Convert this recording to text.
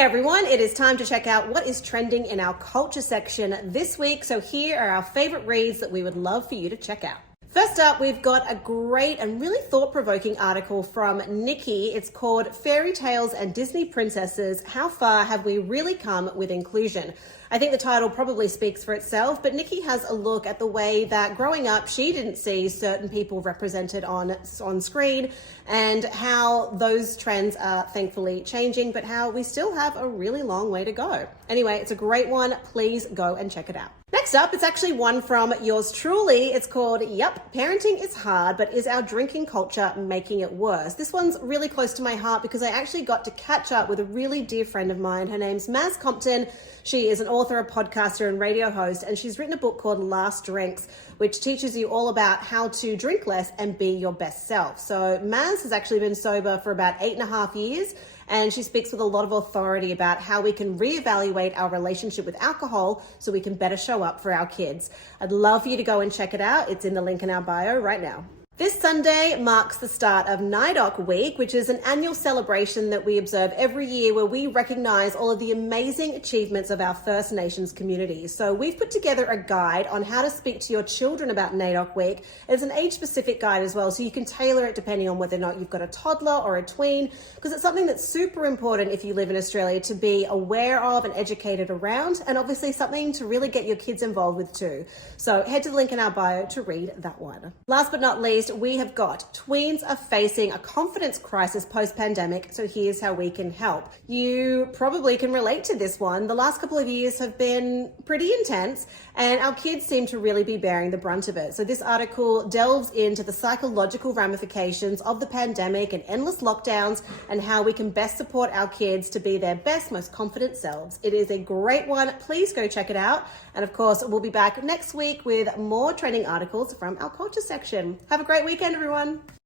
Hey everyone, it is time to check out what is trending in our culture section this week. So here are our favorite reads that we would love for you to check out. First up, we've got a great and really thought-provoking article from Nikki. It's called Fairy Tales and Disney Princesses, How Far Have We Really Come with Inclusion? I think the title probably speaks for itself, but Nikki has a look at the way that growing up, she didn't see certain people represented on screen and how those trends are thankfully changing, but how we still have a really long way to go. Anyway, it's a great one. Please go and check it out. Next up, it's actually one from yours truly. It's called, Yup, Parenting is Hard, but Is Our Drinking Culture Making It Worse? This one's really close to my heart because I actually got to catch up with a really dear friend of mine. Her name's Maz Compton. She is an author, a podcaster, and radio host, and she's written a book called Last Drinks, which teaches you all about how to drink less and be your best self. So Maz has actually been sober for about 8.5 years, and she speaks with a lot of authority about how we can reevaluate our relationship with alcohol so we can better show up for our kids. I'd love for you to go and check it out. It's in the link in our bio right now. This Sunday marks the start of NAIDOC Week, which is an annual celebration that we observe every year where we recognize all of the amazing achievements of our First Nations communities. So we've put together a guide on how to speak to your children about NAIDOC Week. It's an age-specific guide as well, so you can tailor it depending on whether or not you've got a toddler or a tween, because it's something that's super important if you live in Australia to be aware of and educated around, and obviously something to really get your kids involved with too. So head to the link in our bio to read that one. Last but not least, we have got tweens are facing a confidence crisis post-pandemic, so here's how we can help. You probably can relate to this one. The last couple of years have been pretty intense, and our kids seem to really be bearing the brunt of it. So this article delves into the psychological ramifications of the pandemic and endless lockdowns and how we can best support our kids to be their best, most confident selves. It is a great one. Please go check it out. And of course, we'll be back next week with more trending articles from our culture section. Have a great weekend, everyone.